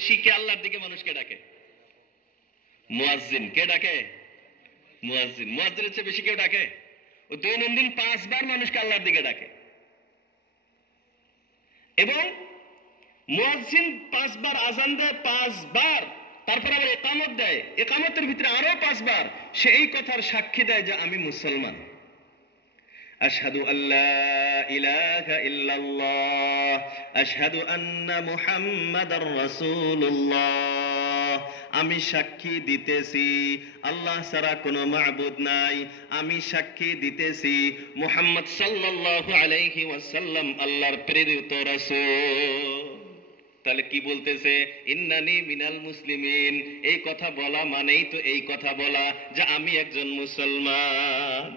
বেশি কে আল্লাহর দিকে মানুষকে ডাকে? মুয়াজ্জিন। কে ডাকে? মুয়াজ্জিন। মুয়াজ্জিনের চেয়ে বেশি কেউ ডাকে? ও দৈনন্দিন 5 বার মানুষকে আল্লাহর দিকে ডাকে। এবং মুয়াজ্জিন 5 বার আজান দেয়, 5 বার, তারপর আবার ইকামত দেয়, ইকামতের ভিতরে আরো 5 বার সে এই কথার সাক্ষী দেয় যে আমি মুসলমান। আশহাদু আল্লা ইলাহা ইল্লাল্লাহ আশহাদু আন্না মুহাম্মাদার রাসূলুল্লাহ। আমি সাক্ষী দিতেছি আল্লাহ ছাড়া কোনো মাবুদ নাই, আমি সাক্ষী দিতেছি মুহাম্মদ সাল্লাল্লাহু আলাইহি ওয়াসাল্লাম আল্লাহর প্রেরিত রাসূল। তাহলে কি বলতেছে? ইন্নানি মিনাল মুসলিমিন। এই কথা বলা মানেই তো এই কথা বলা যে আমি একজন মুসলমান।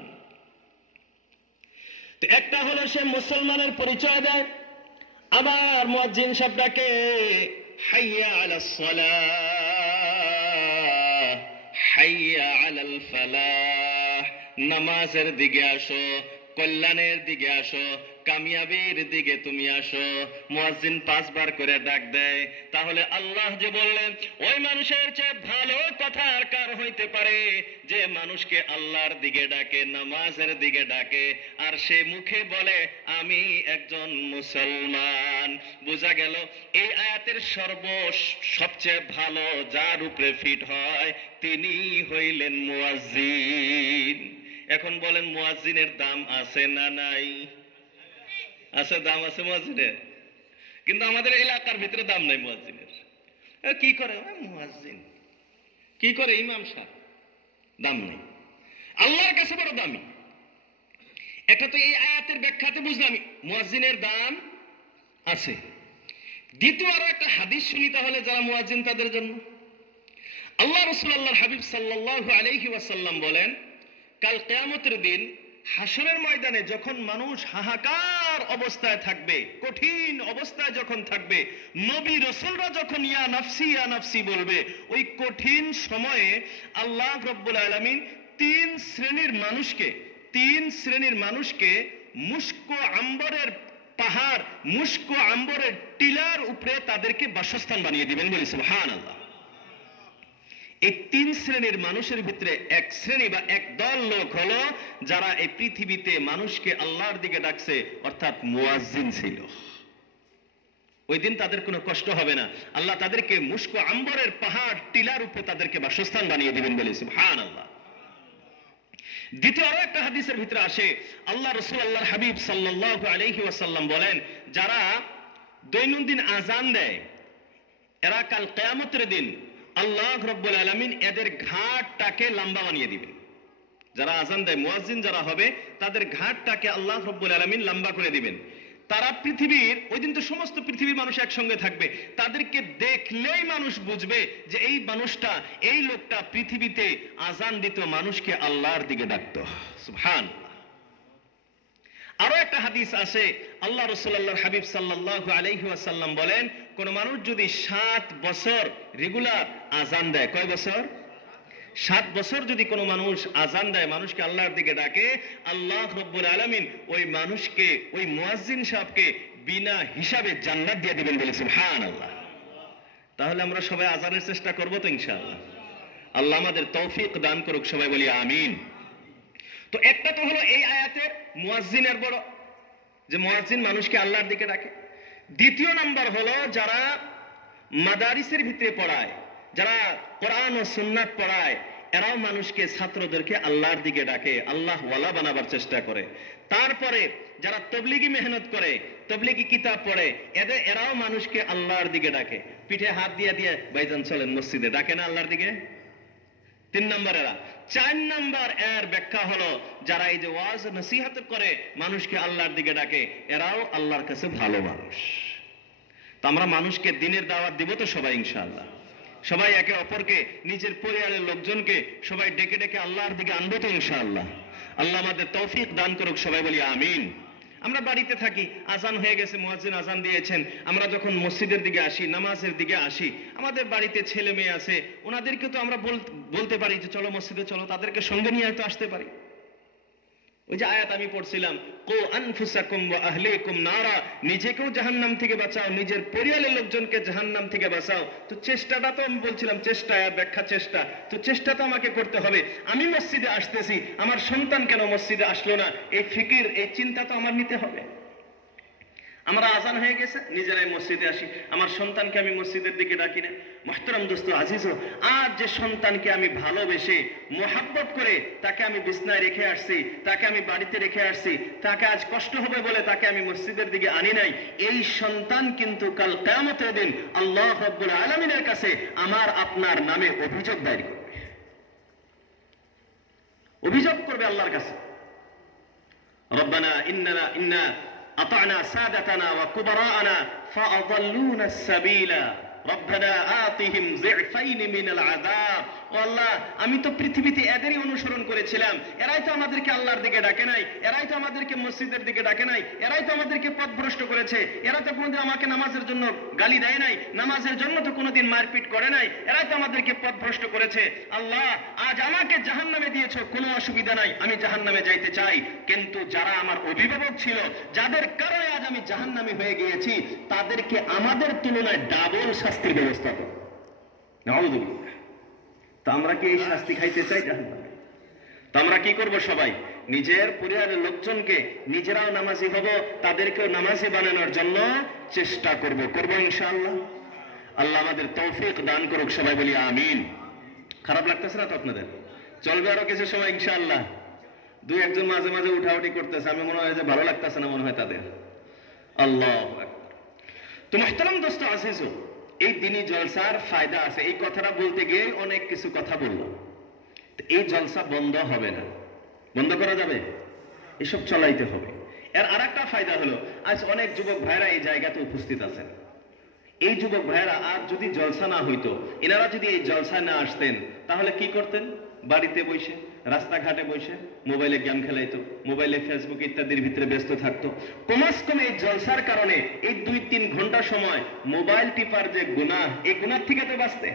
তো একটা হলো সে মুসলমানের পরিচয় দেয়, আবার মুয়াজ্জিন শব্দটাকে হাইয়া আলাস সালাহ, হাইয়া আলাল ফালাহ, নামাজের দিকে আসো, কল্যাণের দিকে আসো, কামিয়াবির দিকে তুমি আসো। মুয়াজ্জিন 5 বার করে ডাক দেয়। তাহলে আল্লাহ যে বললেন ওই মানুষের চেয়ে ভালো কথা আর কার হইতে পারে যে মানুষকে আল্লাহর দিকে ডাকে, নামাজের দিকে ডাকে, আর সে মুখে বলে আমি একজন মুসলমান। বোঝা গেল এই আয়াতের সবচেয়ে ভালো যার উপরে ফিট হয় তিনি হইলেন মুয়াজ্জিন। এখন বলেন মুয়াজ্জিনের দাম আছে না নাই? আছে, দাম আছে মুয়াজ্জিনের, কিন্তু আমাদের এলাকার ভিতরে দাম নাই মুয়াজ্জিনের। কি করে মুয়াজ্জিন, কি করে ইমাম সাহেব, দাম নেই। আল্লাহর কাছে বড় দামি। একটা তো এই আয়াতের ব্যাখ্যাতে বুঝলাম মুয়াজ্জিনের দাম আছে। দ্বিতীয় আরো একটা হাদিস শুনি তাহলে যারা মুয়াজ্জিন তাদের জন্য। আল্লাহ রাসূল আল্লাহর হাবিব সাল্লাল্লাহু আলাইহি ওয়াসাল্লাম বলেন কাল কিয়ামতের দিন হাসরের ময়দানে যখন মানুষ হাহাকার অবস্থায় থাকবে, কঠিন অবস্থায় যখন থাকবে, নবী রাসূলরা যখন ইয়া নাফসি বলবে, ওই কঠিন সময়ে আল্লাহ রাব্বুল আলামিন 3 শ্রেণীর মানুষকে মুস্ক আম্বরের পাহাড়, মুস্ক আম্বরের টিলার উপরে তাদেরকে বাসস্থান বানিয়ে দিবেন। বলি সুবহানাল্লাহ। এই 3 শ্রেণীর মানুষের ভিতরে এক শ্রেণী বা এক দল লোক হলো যারা এই পৃথিবীতে মানুষকে আল্লাহর দিকে ডাকছে, অর্থাৎ মুয়াজ্জিন ছিল। ওই দিন তাদের কোনো কষ্ট হবে না, আল্লাহ তাদেরকে মুস্ক আম্বরের পাহাড় টিলার উপরে তাদেরকে বাসস্থান বানিয়ে দিবেন। বলি সুবহানাল্লাহ। দ্বিতীয় আরো একটা হাদিসের ভিতরে আসে আল্লাহ রাসূল আল্লাহর হাবিব সাল্লাল্লাহু আলাইহি ওয়াসাল্লাম বলেন যারা দৈনন্দিন আজান দেয় এরা কাল কিয়ামতের দিন আল্লাহ রাব্বুল আলামিন এদের ঘাটটাকে লম্বা বানিয়ে দিবেন। যারা আজান দেয় মুয়াজ্জিন যারা হবে তাদের ঘাটটাকে আল্লাহ রাব্বুল আলামিন লম্বা করে দিবেন। তারা পৃথিবীর, ওই দিন তো সমস্ত পৃথিবীর মানুষ একসঙ্গে থাকবে, তাদেরকে দেখলেই মানুষ বুঝবে যে এই মানুষটা, এই লোকটা পৃথিবীতে আজান দিত, মানুষকে আল্লাহর দিকে ডাকতো। সুবহানাল্লাহ। আরো একটা হাদিস আছে আল্লাহ রাসূল আল্লাহর হাবিব সাল্লাল্লাহু আলাইহি ওয়াসাল্লাম বলেন কোন মানুষ যদি 7 বছর রেগুলার আজান দেয়, কয় বছর? 7 বছর যদি কোনো মানুষ আজান দেয়, মানুষকে আল্লাহর দিকে ডাকে, আল্লাহ রাব্বুল আলামিন ওই মানুষকে, ওই মুয়াজ্জিন সাহেবকে বিনা হিসাবে জান্নাত দিয়ে দিবেন। বলে সুবহানাল্লাহ। তাহলে আমরা সবাই আজানের চেষ্টা করব তো ইনশাআল্লাহ। আল্লাহ আমাদের তৌফিক দান করুক, সবাই বলি আমিন। তো একটা তো হলো এই আয়াতের মুয়াজ্জিনের বড়, যে মুয়াজ্জিন মানুষকে আল্লাহর দিকে ডাকে। দ্বিতীয় নাম্বার হলো যারা মাদারিসের ভিতরে পড়ায়, যারা কোরআন ও সুন্নাত পড়ায়, এরাও মানুষকে, ছাত্রদেরকে আল্লাহর দিকে ডাকে, আল্লাহ ওয়ালা বানাবার চেষ্টা করে। তারপরে যারা তবলিগি মেহনত করে, তবলিগি কিতাব পড়ে, এরাও মানুষকে আল্লাহর দিকে ডাকে। পিঠে হাত দিয়ে দিয়ে ভাইজান চলেন মসজিদে, ডাকে না আল্লাহর দিকে? 3 নম্বর এরা। 4 নম্বর এর ব্যাখ্যা হলো যারা এই যে ওয়াজ নসিহত করে মানুষকে আল্লাহর দিকে ডাকে, এরাও আল্লাহর কাছে ভালো মানুষ। তো আমরা মানুষকে দ্বীনের দাওয়াত দিব তো সবাই ইনশাআল্লাহ। সবাই একে অপরকে, নিজের পরিবারের লোকজনকে সবাই ডেকে ডেকে আল্লাহর দিকে আনবো তো ইনশাআল্লাহ। আল্লাহ আমাদের তৌফিক দান করুক, সবাই বলি আমিন। আমরা বাড়িতে থাকি, আজান হয়ে গেছে, মুয়াজ্জিন আজান দিয়েছেন, আমরা যখন মসজিদের দিকে আসি, নামাজের দিকে আসি, আমাদের বাড়িতে ছেলে মেয়ে আছে, ওনাদেরকে তো আমরা বলতে পারি যে চলো মসজিদে চলো, তাদেরকে সঙ্গে নিয়ে হয়তো আসতে পারি। ওই যে আয়াত আমি পড়ছিলাম, কো আনফুসাকুম ওয়া আহলিকুম নারা, নিজেকেও জাহান্নাম থেকে বাঁচাও, নিজের পরিবারের লোকজনকে জাহান্নাম থেকে বাঁচাও। তো চেষ্টাটা তো আমি বলছিলাম, চেষ্টা ব্যাখ্যা চেষ্টা, তো চেষ্টা তো আমাকে করতে হবে। আমি মসজিদে আসতেছি, আমার সন্তান কেন মসজিদে আসলো না, এই ফিকির, এই চিন্তা তো আমার নিতে হবে। আমরা আজান হয়ে গেছে, নিজেরাই মসজিদে আসি, আমার সন্তানকে আমি মসজিদের দিকে ডাকি না। মুহতারাম দোস্ত আজিজ, আর যে সন্তানকে আমি ভালোবেসে মোহাব্বত করে তাকে আমি বিছনায় রেখে আসছি, তাকে আমি বাড়িতে রেখে আসছি, তাকে আজ কষ্ট হবে বলে তাকে আমি মসজিদের দিকে আনি নাই, এই সন্তান কিন্তু কাল কিয়ামতের দিন আল্লাহ রাব্বুল আলামিনের কাছে আমার আপনার নামে অভিযোগ দায়ের করবে, অভিযোগ করবে আল্লাহর কাছে। রব্বানা ইন্না আতা'না সাদাতানা ওয়া কুবারা'না ফাআযাল্লুনা আস-সাবিলা রব্বানা আতিহিম যি'ফাইন মিনাল আযাব। ও আল্লাহ, আমি তো পৃথিবীতে এদেরই অনুসরণ করেছিলাম, এরাই তো আমাদেরকে আল্লাহর দিকে ডাকে নাই, এরাই তো আমাদেরকে মসজিদের দিকে ডাকে নাই, এরাই তো আমাদেরকে পথভ্রষ্ট করেছে, এরা তো কোনোদিন আমাকে নামাজের জন্য গালি দেয় নাই, নামাজের জন্য তো কোনোদিন মারপিট করে নাই, এরাই তো আমাদেরকে পথভ্রষ্ট করেছে। আল্লাহ, আজ আমাকে জাহান্নামে দিয়েছো, কোনো অসুবিধা নাই, আমি জাহান্নামে যাইতে চাই, কিন্তু যারা আমার অভিভাবক ছিল, যাদের কারণে আজ আমি জাহান্নামী হয়ে গিয়েছি, তাদেরকে আমাদের তুলনায় ডাবল শাস্তির ব্যবস্থা করো। নাউযুবিল্লাহ। তো আমরা কি এই শাস্তি খাইতে চাই জাহান্নামে? তো আমরা কি করব? সবাই নিজের পরিবারের লোকজনকে নিজেরাও নামাজি হব, তাদেরকেও নামাজি বানানোর জন্য চেষ্টা করব ইনশাআল্লাহ। আল্লাহ আমাদের তৌফিক দান করুক, সবাই বলি আমিন। খারাপ লাগতেছে না তো আপনাদের? চলবে আরো কিছু সময় ইনশাআল্লাহ। দুই একজন মাঝে মাঝে উঠাউঠি করতেছে, আমি মনে হয় যে ভালো লাগতেছে না মনে হয় তাদের। আল্লাহু আকবার। তো মুহতারাম দোস্ত আজিজ, এই দিনই জলসার ফায়দা আছে, এই কথাটা বলতে গিয়ে অনেক কিছু কথা বললাম। এই জলসা বন্ধ হবে না, বন্ধ করা যাবে? এসব চলাইতে হবে। এর আরেকটা ফায়দা হলো, আজ অনেক যুবক ভাইরা এই জায়গাতে উপস্থিত আছেন। এই যুবক ভাইরা আর যদি জলসা না হইতো, এনারা যদি এই জলসায় না আসতেন, তাহলে কি করতেন? বাড়িতে বসে, রাস্তাঘাটে বসে মোবাইলে গেম খেলাইতো, মোবাইলে ফেসবুক ইত্যাদির ভিতরে ব্যস্ত থাকতো। কমাস কমে এই জলসার কারণে এই 2-3 ঘন্টা সময় মোবাইল টিপার যে গুনাহ, এই গুনাহ থেকে তো বাঁচতে,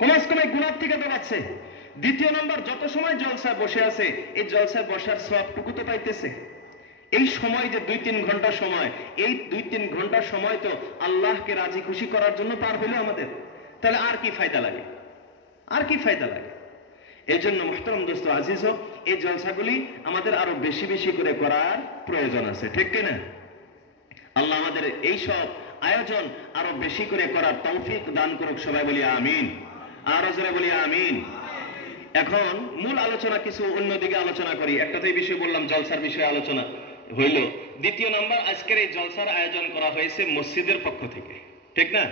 কমাস কমে গুনাহ থেকে তো বাঁচছে। দ্বিতীয় নম্বর, যত সময় জলসায় বসে আছে, এই জলসায় বসার সওয়াবটুকু তো পাইতেছে। এই সময় যে 2-3 ঘন্টা সময়, এই 2-3 ঘন্টা সময় তো আল্লাহকে রাজি খুশি করার জন্য পার হলো আমাদের। তাহলে আর কি ফায়দা লাগে? আর কি ফায়দা লাগে? এই জন্য মুহতারাম দোস্ত আজিজ, এই জলসাগুলি আমাদের আরো বেশি বেশি করে করার প্রয়োজন আছে, ঠিক কিনা? আল্লাহ আমাদের এই সব আয়োজন আরো বেশি করে করার তৌফিক দান করুক, সবাই বলি আমিন। আরো জোরে বলি আমিন। এখন মূল আলোচনা কিছু অন্যদিকে আলোচনা করি। একটা তো এই বিষয়ে বললাম, জলসার বিষয়ে আলোচনা হইল। দ্বিতীয় নাম্বার, আজকের এই জলসার আয়োজন করা হয়েছে মসজিদের পক্ষ থেকে, ঠিক না?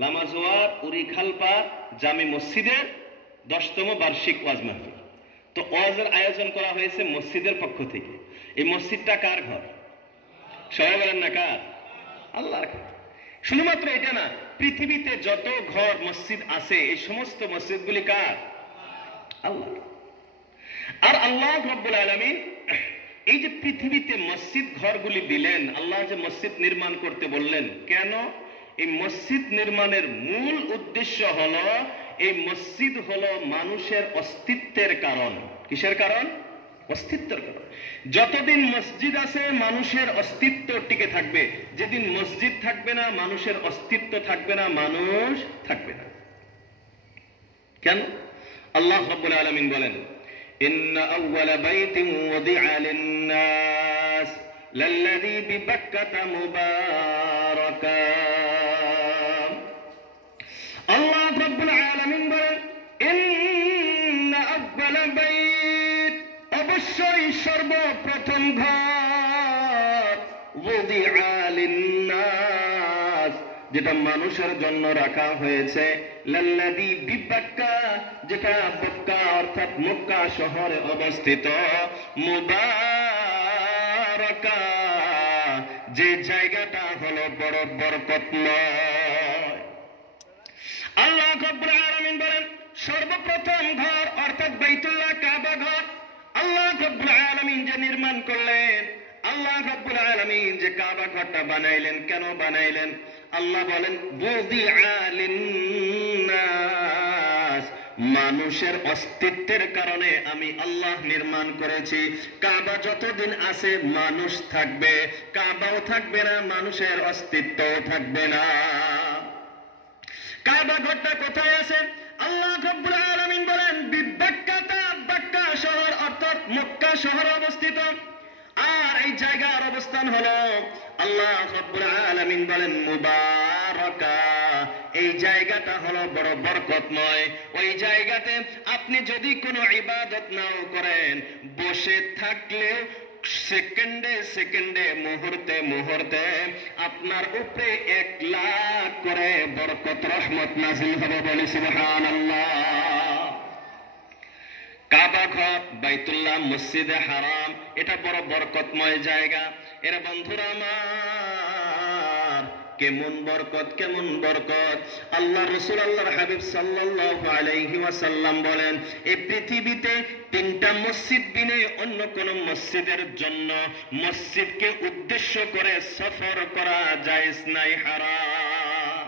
লামাজোয়ার উরিখালপা জামি মসজিদের 10তম বার্ষিক ওয়াজ মাহফিল। তো ওয়াজের আয়োজন করা হয়েছে মসজিদের পক্ষ থেকে। এই মসজিদটা কার ঘর? সবাই বলেন না কার? আল্লাহর ঘর। শুধুমাত্র এটা না, পৃথিবীতে যত ঘর মসজিদ আছে, এই সমস্ত মসজিদগুলি কার? আল্লাহ। আর আল্লাহ রাব্বুল আলামিন এই যে পৃথিবীতে মসজিদ ঘরগুলি দিলেন, আল্লাহ যে মসজিদ নির্মাণ করতে বললেন, কেন? এই মসজিদ নির্মাণের মূল উদ্দেশ্য হলো, এই মসজিদ হলো মানুষের অস্তিত্বের কারণ। কিসের কারণ? অস্তিত্বের কারণ। যতদিন মসজিদ আছে, মানুষের অস্তিত্ব টিকে থাকবে। যেদিন মসজিদ থাকবে না, মানুষের অস্তিত্ব থাকবে না, মানুষ থাকবে না। কেন? আল্লাহ রাব্বুল আলামিন বলেন, ইন্না আউওয়ালা বাইতিন ওয়াদিআ লিন-নাস লাল্লাযী বিবাক্কাতা মুবারাকা। আল্লাহ রাব্বুল আলামিন বলেন, ইন্না আউওয়ালা বাইত, অবশ্যই সর্বপ্রথম ঘর, ওয়াদিআ লিন-নাস, যেটা মানুষের জন্য রাখা হয়েছে, লাল্লাযী বিবাক্কা, যেটা মক্কা অর্থাৎ মক্কা শহরে অবস্থিত, মুবারাকা, যে জায়গাটা হলো বড় বরকতময়। আল্লাহ রাব্বুল আলামিন বলেন, সর্বপ্রথম ঘর অর্থাৎ বাইতুল্লাহ, কাবা ঘর আল্লাহ রাব্বুল আলামিন যে নির্মাণ করলেন, আল্লাহ রাব্বুল আলামিন যে কাবা ঘরটা বানাইলেন, কেন বানাইলেন? আল্লাহ বলেন, বুদিআ লিন-নাস, মানুষের অস্তিত্বের কারণে আমি আল্লাহ নির্মাণ করেছি। কাবা যতদিন আছে মানুষ থাকবে, কাবাও থাকবে না, মানুষের অস্তিত্বও থাকবে না। কাবা ঘরটা কোথায় আছে? আল্লাহ রাব্বুল আলামিন বলেন বাক্কা শহর অর্থাৎ মক্কা শহরে অবস্থিত। আর এই জায়গার অবস্থান হলো, আল্লাহ রাব্বুল আলামিন বলেন মুবারাকা, এই জায়গাটা হলো বড় বরকতময়। ওই জায়গাতে আপনি যদি কোনো ইবাদত নাও করেন, বসে থাকলেও সেকেন্ডে সেকেন্ডে, মুহূর্তে মুহূর্তে আপনার উপরে 1 লাখ করে বরকত রহমত নাজিল হবে। বলি সুবহানাল্লাহ। কাবা ঘর, বাইতুল্লাহ, মসজিদে হারাম, এটা বড় বরকতময় জায়গা। এরা বন্ধুরা আমার, কেমন বরকত, কেমন বরকত! আল্লাহ রাসূল, আল্লাহর হাবিব সাল্লাল্লাহু আলাইহি ওয়াসাল্লাম বলেন, এই পৃথিবীতে 3টা মসজিদ বিনে অন্য কোন মসজিদের জন্য মসজিদকে উদ্দেশ্য করে সফর করা জায়েজ নাই, হারাম।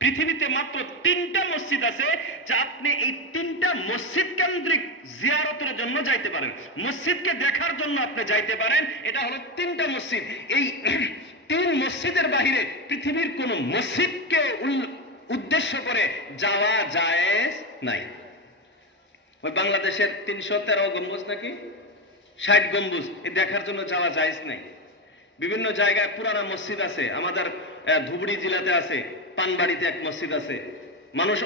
পৃথিবীতে মাত্র 3টা মসজিদ আছে যা আপনি এই 3টা মসজিদ কেন্দ্রিক জিয়ারতের জন্য যাইতে পারেন, মসজিদকে দেখার জন্য আপনি যাইতে পারেন। এটা হলো 3টা মসজিদ। এই 3 মসজিদের বাহিরে পৃথিবীর কোন মসজিদকে উদ্দেশ্য করে যাওয়া জায়েজ নাই। ওই বাংলাদেশের 313 গম্বুজ নাকি 60 গম্বুজ, দেখার জন্য যাওয়া জায়েজ নাই। বিভিন্ন জায়গায় পুরানা মসজিদ আছে, আমাদের ধুবড়ী জেলাতে আছে, পানবাড়িতে এক মসজিদ আছে,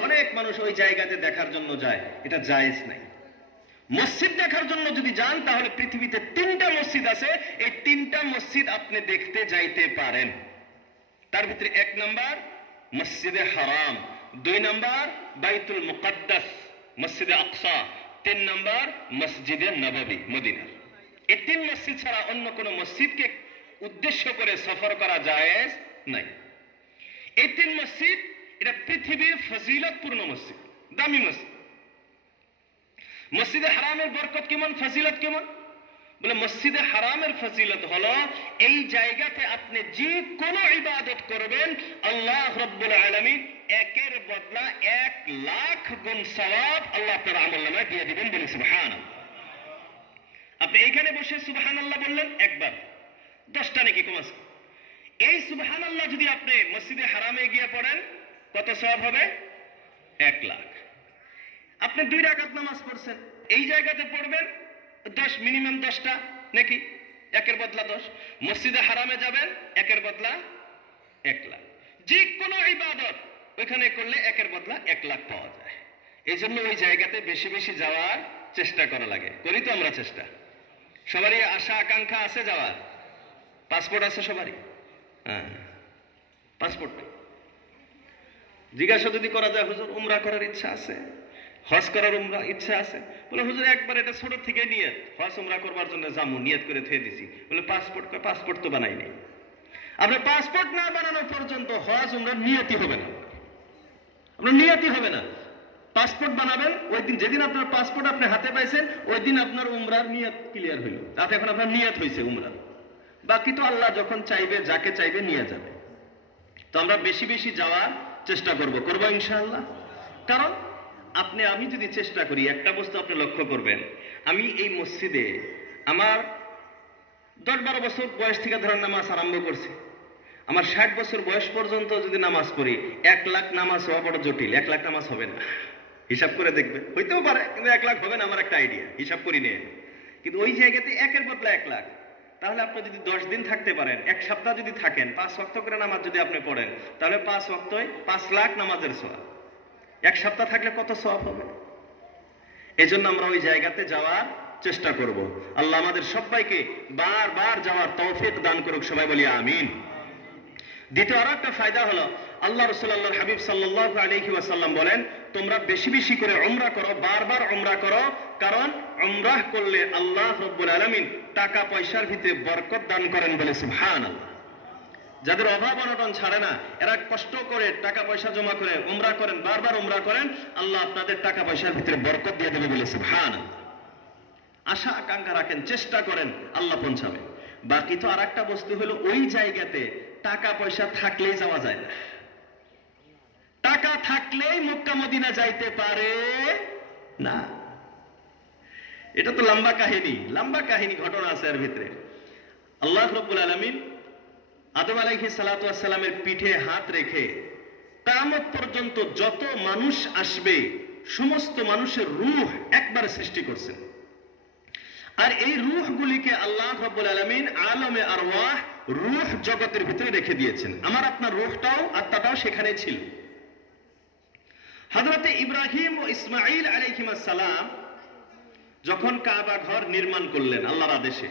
অনেক মানুষ ওই জায়গাতে দেখার জন্য যায়, এটা জায়েজ নাই। মসজিদ দেখার জন্য যদি যান তাহলে পৃথিবীতে 3টা মসজিদ আছে, এই 3টা মসজিদ আপনি দেখতে যাইতে পারেন। তার ভিতরে 1 নাম্বার মসজিদে হারাম, 2 নাম্বার বাইতুল মুকাদ্দাস মসজিদে আকসা, 3 নাম্বার মসজিদে নববী মদিনার। এই 3 মসজিদ ছাড়া অন্য কোন মসজিদকে উদ্দেশ্য করে সফর করা জায়েজ নাই। এই 3 মসজিদ, এটা পৃথিবীর ফজিলতপূর্ণ মসজিদ, দামি মসজিদ। মসজিদে হারামের বরকত কেমন, ফজিলত কেমন? বলে মসজিদে হারামের ফজিলত হলো, এই জায়গাতে আপনি যে কোনো ইবাদত করবেন, আল্লাহ রাব্বুল আলামিন 1-এর বদলা 1 লাখ গুণ সওয়াব আল্লাহ আপনার আমলনামায় দিয়ে দিবেন। বলি সুবহানাল্লাহ। আপনি এইখানে বসে সুবহানাল্লাহ বললেন একবার, 10টা নাকি কমাস। এই সুবহানাল্লাহ যদি আপনি মসজিদে হারামে গিয়ে পড়েন, কত সওয়াব হবে? 1 লাখ। আপনি 2 রাকাত নামাজ পড়ছেন, এই জায়গাতে পড়বেন 10, মিনিমাম 10টা নাকি, 1-এর বদলা 10। মসজিদে হারামে যাবেন, 1-এর বদলা 1 লাখ। যে কোনো ইবাদত ওইখানে করলে 1-এর বদলা 1 লাখ পাওয়া যায়। এই জন্য ওই জায়গাতে বেশি বেশি যাওয়ার চেষ্টা করা লাগে। করি তো আমরা চেষ্টা? সবারই আশা আকাঙ্ক্ষা আছে যাওয়ার? পাসপোর্ট আছে সবারই? হ্যাঁ, পাসপোর্ট জিজ্ঞাসা যদি করা যায়, হুজুর উমরা করার ইচ্ছা আছে, হজ করার ইচ্ছা আছে, বলে হুজুর একবার এটা ছোট থেকে নিয়ত, হজ উমরা করবার জন্য জামু নিয়ত করে থুয়ে দিছি। বলে পাসপোর্ট তো বানাই নাই। আপনার পাসপোর্ট না বানানো পর্যন্ত হজ উমরার নিয়তই হবে না, আপনার নিয়তই হবে না। পাসপোর্ট বানাবেন ওই দিন, যেদিন আপনার পাসপোর্ট আপনি হাতে পাইছেন, ওই দিন আপনার উমরার নিয়ত ক্লিয়ার হইল, তাতে এখন আপনার নিয়ত হয়েছে উমরার। বাকি তো আল্লাহ যখন চাইবে, যাকে চাইবে নিয়ে যাবে। তো আমরা বেশি বেশি যাওয়ার চেষ্টা করবো ইনশাআল্লাহ। কারণ আমি যদি চেষ্টা করি, একটা বস্তু আপনি লক্ষ্য করবেন, আমি এই মসজিদে আমার 10-12 বছর বয়স থেকে ধরার নামাজ আরম্ভ করছি। আমার 60 বছর বয়স পর্যন্ত যদি নামাজ পড়ি, 1 লাখ নামাজ হওয়া বড় জটিল। 1 লাখ নামাজ হবে না, হিসাব করে দেখবে, হইতেও পারে, কিন্তু 1 লাখ হবে না। আমার একটা আইডিয়া, হিসাব করি নিয়ে। কিন্তু ওই জায়গাতে 1-এর বদলা 1 লাখ। তাহলে আপনি যদি 10 দিন থাকতে পারেন, 1 সপ্তাহ যদি থাকেন, 5 ওয়াক্ত করে নামাজ যদি আপনি পড়েন, তাহলে 5 ওয়াক্তই 5 লাখ নামাজের সওয়াব। 1 সপ্তাহ থাকলে কত সওয়াব হবে? এই জন্য আমরা ওই জায়গাতে যাওয়ার চেষ্টা করব। আল্লাহ আমাদের সবাইকে বারবার যাওয়ার তৌফিক দান করুক, সবাই বলি আমিন। দ্বিতীয় আর একটা ফায়দা হলো, আল্লাহ রাসূল, আল্লাহর হাবিব সাল্লাল্লাহু আলাইহি ওয়াসাল্লাম বলেন, তোমরা বেশি বেশি করে উমরা করো, বারবার উমরা করো। কারণ উমরাহ করলে আল্লাহ রাব্বুল আলামিন টাকা পয়সার ভিতরে বরকত দান করেন। বলে সুবহানাল্লাহ। যাদের অভাব অনটন ছাড়ে না, এরা কষ্ট করে টাকা পয়সা জমা করে উমরা করেন, বারবার উমরা করেন, আল্লাহ আপনাদের টাকা পয়সার ভিতরে বরকত দিয়ে দেবে। বলে সুবহানাল্লাহ। আশা আকাঙ্ক্ষা রাখেন, চেষ্টা করেন, আল্লাহ পৌঁছাবে। বাকি তো আর একটা বস্তু হলো, ওই জায়গাতে টাকা পয়সা থাকলেই যাওয়া যায় না। টাকা থাকলেই মক্কা মদিনা যাইতে পারে না। এটা তো লম্বা কাহিনী ঘটনা আছে এর ভিতরে। আল্লাহ রাব্বুল আলামিন আদম আলাইহিস সালাতু ওয়াস সালামের পিঠে হাত রেখে কিয়ামত পর্যন্ত যত মানুষ আসবে সমস্ত মানুষের রূহ একবার সৃষ্টি করছেন। আর এই রূহগুলিকে আল্লাহ রাব্বুল আলামিন আলমে আরওয়াহ রূহ জগতের ভিতরে রেখে দিয়েছেন। আমার আপনার রূহটাও আত্মাটাও সেখানে ছিল। হযরতে ইব্রাহিম ও ইসমাঈল আলাইহিস সালাম যখন কাবা ঘর নির্মাণ করলেন আল্লাহর আদেশে,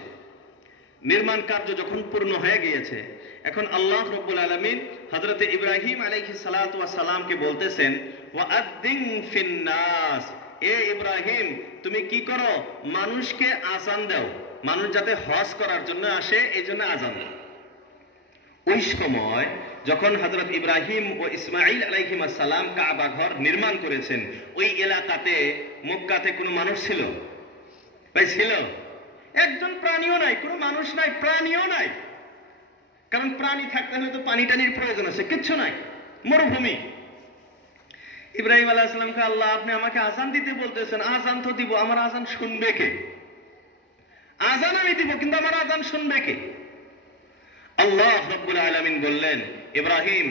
নির্মাণ কার্য যখন পূর্ণ হয়ে গিয়েছে, এখন আল্লাহ রাব্বুল আলামিন হযরতে ইব্রাহিম আলাইহিস সালাতু ওয়াস সালামকে বলতেছেন, ওয়াআদ্দিন ফিন নাস, এ ইব্রাহিম তুমি কি করো, মানুষকে আযান দাও, মানুষ যাতে হজ করার জন্য আসে এই জন্য আযান দাও। ওই সময় যখন হযরত ইব্রাহিম ও ইসমাঈল আলাইহিস সালাম কাবা ঘর নির্মাণ করেছেন, ওই এলাকাতে মক্কাতে কোনো মানুষ ছিল? ভাই ছিল? একজন প্রাণীও নাই, কোনো মানুষ নাই, প্রাণীও নাই। কারণ প্রাণী থাকতে হলে তো পানি টানির প্রয়োজন আছে, কিচ্ছু নাই, মরুভূমি। ইব্রাহিম আলাইহিস সালামকে আল্লাহ আপনি আমাকে আযান দিতে বলতেছেন, আযান তো দিব, আমার আযান শুনবে কে? আযান আমি দিব কিন্তু আমার আযান শুনবে কে? আল্লাহ রাব্বুল আলামিন বললেন, ইব্রাহিম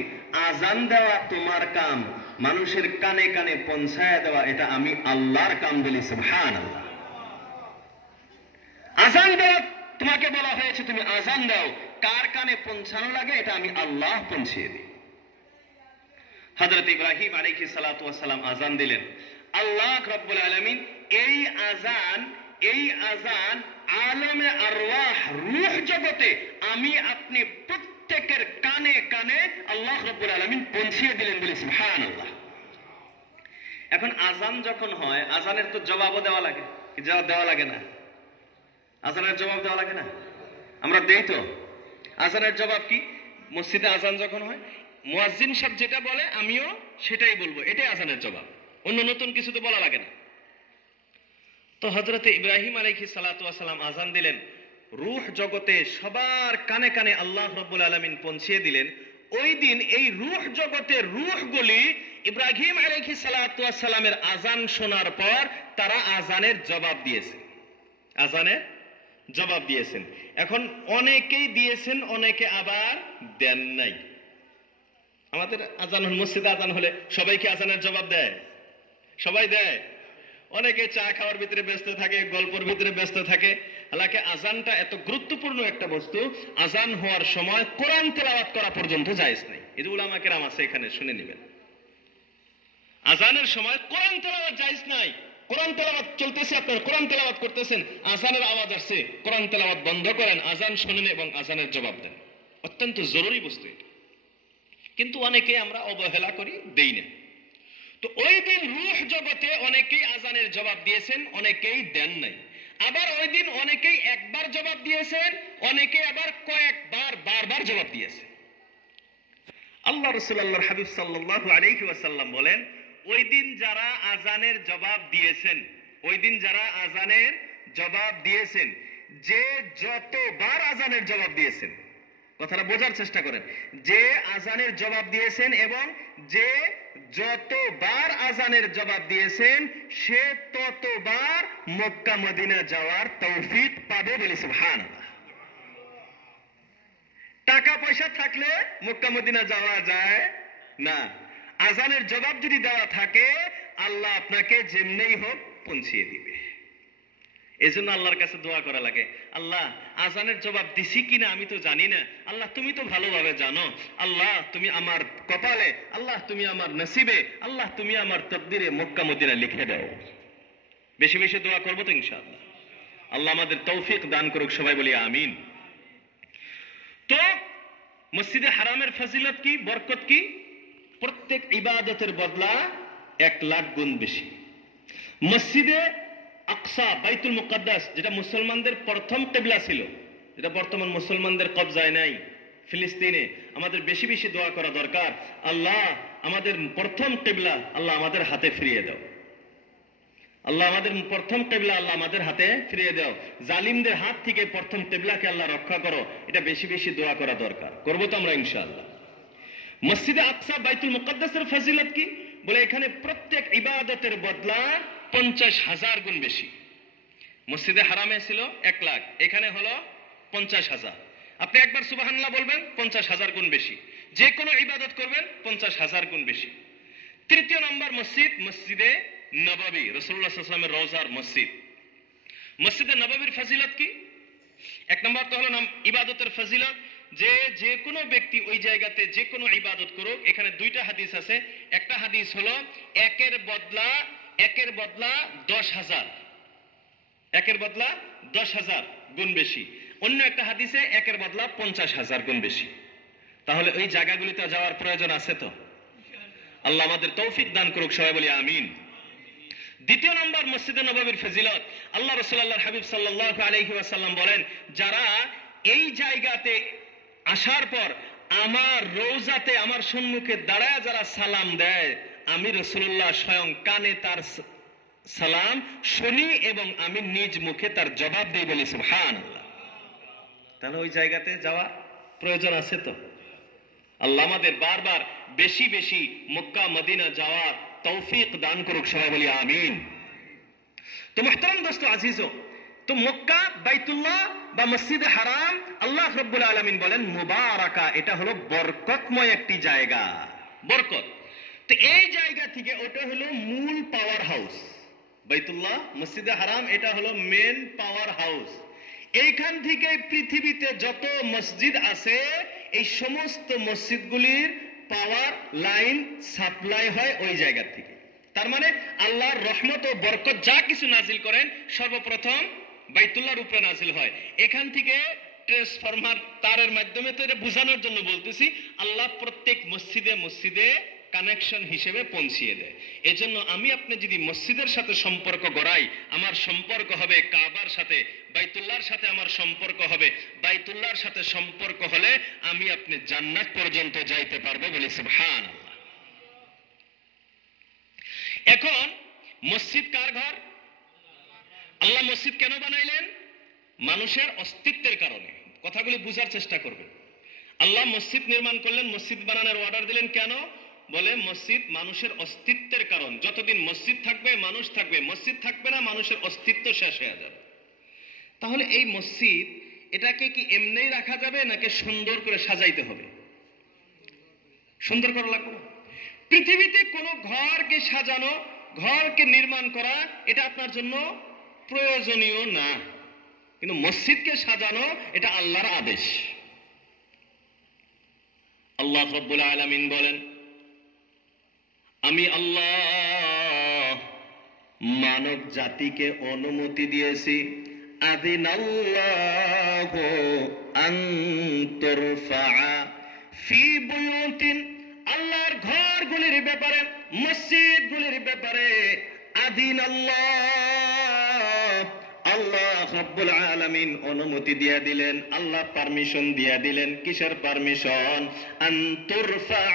আযান দেওয়া তোমার কাম, মানুষের কানে কানে পৌঁছায় দেওয়া এটা আমি আল্লাহর কাম। বলি সুবহানাল্লাহ। আযান দেওয়া তোমাকে বলা হয়েছে, তুমি আযান দাও, কার কানে পৌঁছানো লাগে এটা আমি আল্লাহ পৌঁছিয়ে দিই। হযরত ইব্রাহিম আলাইহিস সালাতু ওয়াস সালাম আযান দিলেন। আল্লাহ রাব্বুল আলামিন এই আযান আলমে আরওয়াহ রূহ জগতে আমি আপনি প্রত্যেকের কানে কানে আল্লাহ রাব্বুল আলামিন পৌঁছিয়ে দিলেন। বলি সুবহানাল্লাহ। এখন আযান যখন হয়, আযানের তো জবাবও দেওয়া লাগে, কি জবাব দেওয়া লাগে না? আযানের জবাব দেওয়া লাগে না? আমরা দেই তো। আযানের জবাব কি? মসজিদে আযান যখন হয় মুয়াজ্জিন সাহেব যেটা বলে আমিও সেটাই বলবো, এটাই আযানের জবাব, অন্য নতুন কিছু তো বলা লাগে না। তো হযরতে ইব্রাহিম আলাইহিস সালাতু ওয়াস সালাম আযান দিলেন, রূহ জগতে সবার কানে কানে আল্লাহ রাব্বুল আলামিন পৌঁছিয়ে দিলেন। ওই দিন এই রূহ জগতের রূহগুলি ইব্রাহিম আলাইহিস সালাতু ওয়াস সালামের আযান শোনার পর তারা আযানের জবাব দিয়েছে, আযানের জবাব দিয়েছেন। এখন অনেকেই দিয়েছেন, অনেকে আবার দেন নাই। আমাদের আযান মসজিদে আযান হলে সবাই কি আযানের জবাব দেয়? সবাই দেয়? অনেকে চা খাওয়ার ভিতরে ব্যস্ত থাকে, গল্পের ভিতরে ব্যস্ত থাকে। হালাকে আযানটা এত গুরুত্বপূর্ণ একটা বস্তু, আযান হওয়ার সময় কোরআন তেলাওয়াত করা পর্যন্ত জায়েজ নাই। এই যে উলামা কেরাম আছে এখানে শুনে নেবেন, আযানের সময় কোরআন তেলাওয়াত জায়েজ নাই। কোরআন তেলাওয়াত চলতেছে, আপনারা কোরআন তেলাওয়াত করতেছেন, আযানের আওয়াজ আসছে, কোরআন তেলাওয়াত বন্ধ করেন, আযান শুনেন এবং আযানের জবাব দেন। অত্যন্ত জরুরি বস্তু এটা, কিন্তু অনেকে আমরা অবহেলা করি, দেই না। তো ওই দিন রূহ জগতে অনেকেই আযানের জবাব দিয়েছেন, অনেকেই দেন নাই। আবার ওই দিন অনেকেই একবার জবাব দিয়েছেন, অনেকে আবার কয়েকবার বারবার জবাব দিয়েছেন। আল্লাহ রাসূল আল্লাহর হাবিব সাল্লাল্লাহু আলাইহি ওয়াসাল্লাম বলেন, ওই দিন যারা আযানের জবাব দিয়েছেন, ওই দিন যারা আযানের জবাব দিয়েছেন, যে যতবার আযানের জবাব দিয়েছেন, কথাটা বোঝার চেষ্টা করেন, যে আযানের জবাব দিয়েছেন এবং যে যতবার আযানের জবাব দিয়েছেন সে ততবার মক্কা মদিনা যাওয়ার তৌফিক পাবে। বলি সুবহানাল্লাহ। টাকা পয়সা থাকলে মক্কা মদিনা যাওয়া যায় না, আযানের জবাব যদি দেওয়া থাকে আল্লাহ আপনাকে যেমনেই হোক পৌঁছিয়ে দিবে। এজন্য আল্লাহর কাছে দোয়া করা লাগে, আল্লাহ আযানের জবাব দিছি কিনা আমি তো জানি না, আল্লাহ তুমি তো ভালোভাবে জানো, আল্লাহ তুমি আমার কপালে, আল্লাহ তুমি আমার নসিবে, আল্লাহ তুমি আমার তকদিরে মক্কা মদিনা লিখে দাও। বেশি বেশি দোয়া করবো তো ইনশাআল্লাহ। আল্লাহ আমাদের তৌফিক দান করুক, সবাই বলি আমিন। তো মসজিদে হারামের ফজিলত কি, বরকত কি? প্রত্যেক ইবাদতের বদলা 1 লাখ গুণ বেশি। মসজিদে আকসা বাইতুল মুকাদ্দাস, যেটা মুসলমানদের প্রথম কিবলা ছিল, যেটা বর্তমান মুসলমানদের কবজায় নাই ফিলিস্তিনে, আমাদের বেশি বেশি দোয়া করা দরকার, আল্লাহ আমাদের প্রথম কিবলা আল্লাহ আমাদের হাতে ফিরিয়ে দাও, আল্লাহ আমাদের প্রথম কিবলা আল্লাহ আমাদের হাতে ফিরিয়ে দাও, জালিমদের হাত থেকে প্রথম কিবলাকে আল্লাহ রক্ষা করো। এটা বেশি বেশি দোয়া করা দরকার, করবো তো আমরা ইনশাআল্লাহ। মসজিদে আকসা বাইতুল মুকাদ্দাসের ফজিলত কি? বলে এখানে প্রত্যেক ইবাদতের বদলা 50,000 গুণ বেশি। মসজিদে হারামে ছিল 1 লাখ, এখানে হলো 50,000। আপনি একবার সুবহানাল্লাহ বলবেন, 50,000 গুণ বেশি। যে কোনো ইবাদত করবেন 50,000 গুণ বেশি। তৃতীয় নম্বর মসজিদ, মসজিদে নববী, রাসূলুল্লাহ সাল্লাল্লাহু আলাইহি ওয়াসাল্লামের রওজার মসজিদ। মসজিদে নববীর ফজিলত কি? 1 নম্বর তো হলো ইবাদতের ফজিলত, যে কোনো ব্যক্তি ওই জায়গাতে যে কোনো ইবাদত করুক। এখানে 2টা হাদিস আছে। একটা হাদিস হলো একের বদলা 10,000, একের বদলা 10,000 গুণ বেশি। অন্য একটা হাদিসে একের বদলা 50,000 গুণ বেশি। তাহলে ওই জায়গাগুলিতে যাওয়ার প্রয়োজন আছে তো? আল্লাহ আমাদের তৌফিক দান করুক, সবাই বলি আমিন। দ্বিতীয় নম্বর মসজিদে নববীর ফজিলত, আল্লাহ রাসূল আল্লাহর হাবিব সাল্লাল্লাহু আলাইহি ওয়াসাল্লাম বলেন, যারা এই জায়গাতে আসার পর আমার রওজাতে আমার সম্মুখে দাঁড়ায় যারা সালাম দেয়, আমি রাসূলুল্লাহ স্বয়ং কানে তার সালাম শুনি এবং আমি নিজ মুখে তার জবাব দেই, বলি সুবহানাল্লাহ। তাহলে ওই জায়গাতে যাওয়ার প্রয়োজন আছে তো? আল্লাহ আমাদের বারবার বেশি বেশি মক্কা মদিনা যাওয়ার তৌফিক দান করুক, সবাই বলি আমিন। তো মুহতারাম দোস্ত আজিজো, তো মক্কা, বাইতুল্লাহ বা মসজিদে হারাম, আল্লাহ রাব্বুল আলামিন বলেন মুবারাকা, এটা হলো বরকতময় একটি জায়গা, বরকত। তো এই জায়গা থেকে ওটা হলো মূল পাওয়ার হাউস। বাইতুল্লাহ, মসজিদে হারাম, এটা হলো মেন পাওয়ার হাউস। এইখান থেকে পৃথিবীতে যত মসজিদ আছে এই সমস্ত মসজিদগুলির পাওয়ার লাইন সাপ্লাই হয় ওই জায়গা থেকে। তার মানে আল্লাহর রহমত ও বরকত যা কিছু নাজিল করেন সর্বপ্রথম বাইতুল্লাহর উপরে নাজিল হয়। এখান থেকে ট্রান্সফরমার তারের মাধ্যমে, তো এটা বোঝানোর জন্য বলতেছি, আল্লাহ প্রত্যেক মসজিদে মসজিদে কানেকশন হিসেবে পৌঁছিয়ে দেয়। এজন্য আমি আপনি যদি মসজিদের সাথে সম্পর্ক গড়াই, আমার সম্পর্ক হবে কাবার সাথে, বাইতুল্লাহর সাথে আমার সম্পর্ক হবে, বাইতুল্লাহর সাথে সম্পর্ক হলে আমি আপনি জান্নাত পর্যন্ত যাইতে পারবো, বলি সুবহানাল্লাহ। এখন মসজিদ কার ঘর? আল্লাহ মসজিদ কেন বানাইলেন? মানুষের অস্তিত্বের কারণে। কথাগুলি বুঝার চেষ্টা করবেন। আল্লাহ মসজিদ নির্মাণ করলেন, মসজিদ বানানোর অর্ডার দিলেন কেন? বলে মসজিদ মানুষের অস্তিত্বের কারণ। যতদিন মসজিদ থাকবে মানুষ থাকবে, মসজিদ থাকবে না মানুষের অস্তিত্ব শেষ হয়ে যাবে। তাহলে এই মসজিদ, এটাকে কি এমনিই রাখা যাবে নাকি সুন্দর করে সাজাইতে হবে? সুন্দর করা লাগবে। পৃথিবীতে কোনো ঘরকে সাজানো, ঘরকে নির্মাণ করা, এটা আপনার জন্য প্রয়োজনীয় না, কিন্তু মসজিদকে সাজানো এটা আল্লাহর আদেশ। আল্লাহ রাব্বুল আলামিন বলেন, আমি আল্লাহ মানব জাতিকে অনুমতি দিয়েছি, আযিনাল্লাহু আন তুরফা ফি বুয়ুতিন, আল্লাহর ঘরগুলির ব্যাপারে, মসজিদগুলির ব্যাপারে আযিনাল্লাহ, আল্লাহ রাব্বুল আলামিন অনুমতি দিয়ে দিলেন, আল্লাহ পারমিশন দিয়ে দিলেন। কিসের পারমিশন? আন তুরফা,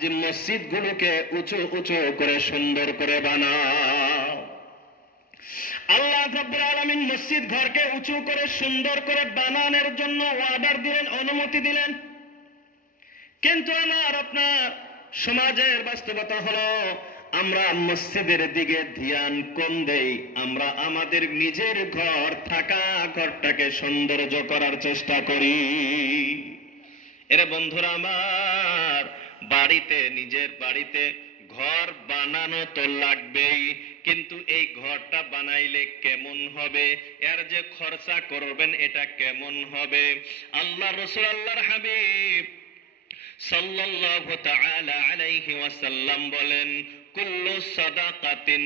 যে মসজিদগুলোকে উঁচু উঁচু করে সুন্দর করে বানাও। আল্লাহ রাব্বুল আলামিন মসজিদ ঘরকে উঁচু করে সুন্দর করে বানানোর জন্য অর্ডার দিলেন, অনুমতি দিলেন। কিন্তু আমার আপনার সমাজের বাস্তবতা হলো আমরা মসজিদের দিকে ধ্যান কম দেই, আমরা আমাদের নিজের ঘর, থাকা ঘরটাকে সৌন্দর্য করার চেষ্টা করি। এরে বন্ধুরা আমার, বাড়িতে, নিজের বাড়িতে ঘর বানানো তো লাগবেই, কিন্তু এই ঘরটা বানাইলে কেমন হবে, এর যে খরচা করবেন এটা কেমন হবে? আল্লাহ রাসূল, আল্লাহর হাবিব সাল্লাল্লাহু তাআলা আলাইহি ওয়াসাল্লাম বলেন, কুল্লু সাদাকাতিন,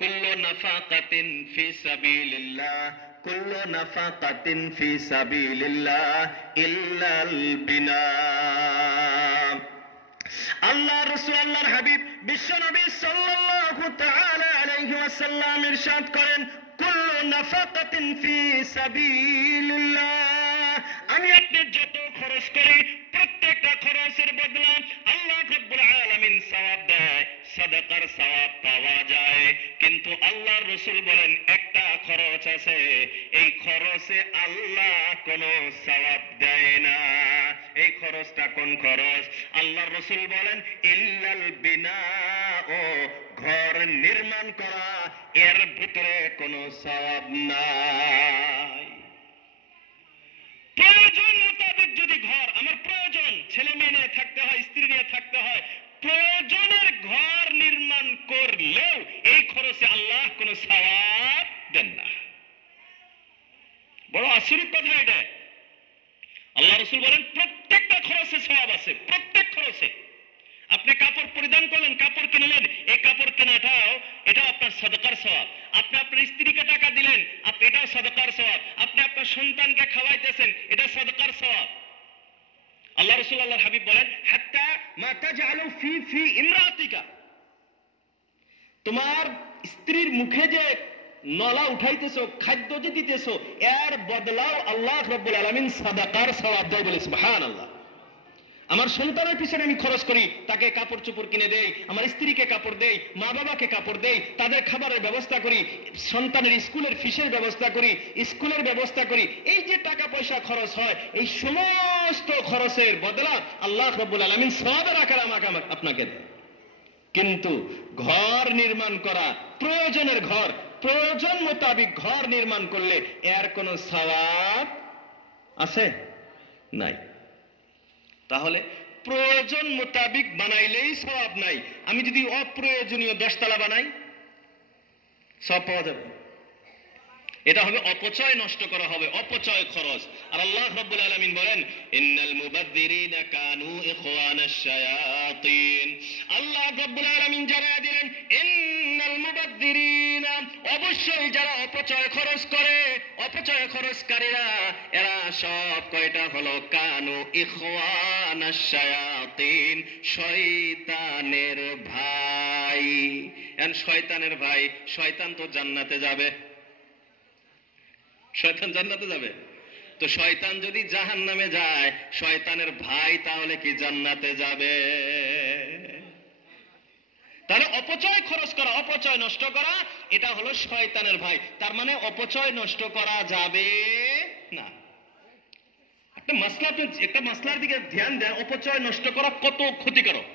কুল্লু নাফাকাতিন ফি সাবিলিল্লাহ, কুল্লু নাফাকাতিন ফি সাবিলিল্লাহ ইল্লাল বিনা। আল্লাহ রাসূল, আল্লাহর হাবিব বিশ্বনবী সাল্লাল্লাহু তাআলা আলাইহি ওয়াসাল্লাম ইরশাদ করেন, কুল্লু নাফাকাতিন ফি সাবিলিল্লাহ, আমি আপনি যত খরচ করি প্রত্যেকটা খরচের বদলা আল্লাহ রাব্বুল আলামিন সওয়াব দেয়, সাদাকার সওয়াব পাওয়া যায়। কিন্তু আল্লাহর রাসূল বলেন একটা খরচ আছে, এই খরচে আল্লাহ কোনো সওয়াব দেয় না। এই খরচটা কোন খরচ? আল্লাহর রাসূল বলেন ইল্লাল বিনা ও ঘর নির্মাণ করা, এর ভিতরে কোনো সওয়াব নাই। প্রয়োজন মোতাবেক যদি ঘর, আমার প্রয়োজন, ছেলে মেয়ে নিয়ে থাকতে হয়, স্ত্রী নিয়ে থাকতে হয়, প্রয়োজনের ঘর নির্মাণ করলেও এই খরচে আল্লাহ কোনো সওয়াব দেন না। বড় আশ্চর্যের কথা এটা। আল্লাহ রাসূল বলেন প্রত্যেকটা খরচে সওয়াব আছে, প্রত্যেক খরচে। আপনি কাপড় পরিধান করলেন, কাপড় কিনলেন, এই কাপড় কেনাটাও এটাও আপনার সাদাকার সওয়াব। আপনি আপনার স্ত্রীকে টাকা দিলেন, এটাও সাদাকার সওয়াব। আপনি আপনার সন্তানকে খাওয়াইতেছেন, এটা সাদাকার সওয়াব। আল্লাহ রাসূল আল্লাহর হাবিব বলেন হাত্তা মা তাজআলু ফি ইমরাতিকা, তোমার স্ত্রীর মুখে যে নলা উঠাইতেছো, খাদ্য যে দিতেছো, এর বদলাও আল্লাহ রাব্বুল আলামিন সাদাকার সওয়াব দেয় বলে সুবহানাল্লাহ। আমার সন্তানের পিছনে আমি খরচ করি, তাকে কাপড় চোপড় কিনে দেই, আমার স্ত্রীকে কাপড় দেই, মা বাবাকে কাপড় দেই, তাদের খাবারের ব্যবস্থা করি, সন্তানের স্কুলের ফিসের ব্যবস্থা করি, স্কুলের ব্যবস্থা করি, এই যে টাকা পয়সা খরচ হয়, এই সমস্ত খরচের বদলা আল্লাহ রাব্বুল আলামিন সওয়াবের আকারে আমাকে আপনাকে দেয়। কিন্তু ঘর নির্মাণ করা, প্রয়োজনের ঘর, প্রয়োজন মোতাবিক ঘর নির্মাণ করলে এর কোনো সওয়াব আছে? নাই। তাহলে প্রয়োজন মোতাবিক বানাইলেই সওয়াব নাই। আমি যদি অপ্রয়োজনীয় 10 তলা বানাই, সওয়াব পাওয়া যাবে? এটা হবে অপচয়, নষ্ট করা হবে, অপচয় খরচ। আর আল্লাহ রাব্বুল আলামিন বলেন ইন্নাল মুবাযযিরিনা কানু ইখওয়ানাশ শায়াতিন। আল্লাহ রাব্বুল আলামিন জানায় দিলেন ইন্নাল মুবাযযিরিনা, অবশ্যই যারা অপচয় খরচ করে, অপচয় খরচকারীরা, এরা সব কয়টা হলো কানু ইখওয়ানাশ শায়াতিন, শয়তানের ভাই। এন শয়তানের ভাই, শয়তান তো জান্নাতে যাবে, শয়তান জান্নাতে যাবে, তো শয়তান যদি জাহান্নামে যায়, শয়তানের ভাই তাহলে কি জান্নাতে যাবে? তাহলে অপচয় খরচ করা, অপচয় নষ্ট করা, এটা হলো শয়তানের ভাই। তার মানে অপচয় নষ্ট করা যাবে না। একটা মাসলার দিকে ধ্যান দেন, অপচয় নষ্ট করা কত ক্ষতিকারক।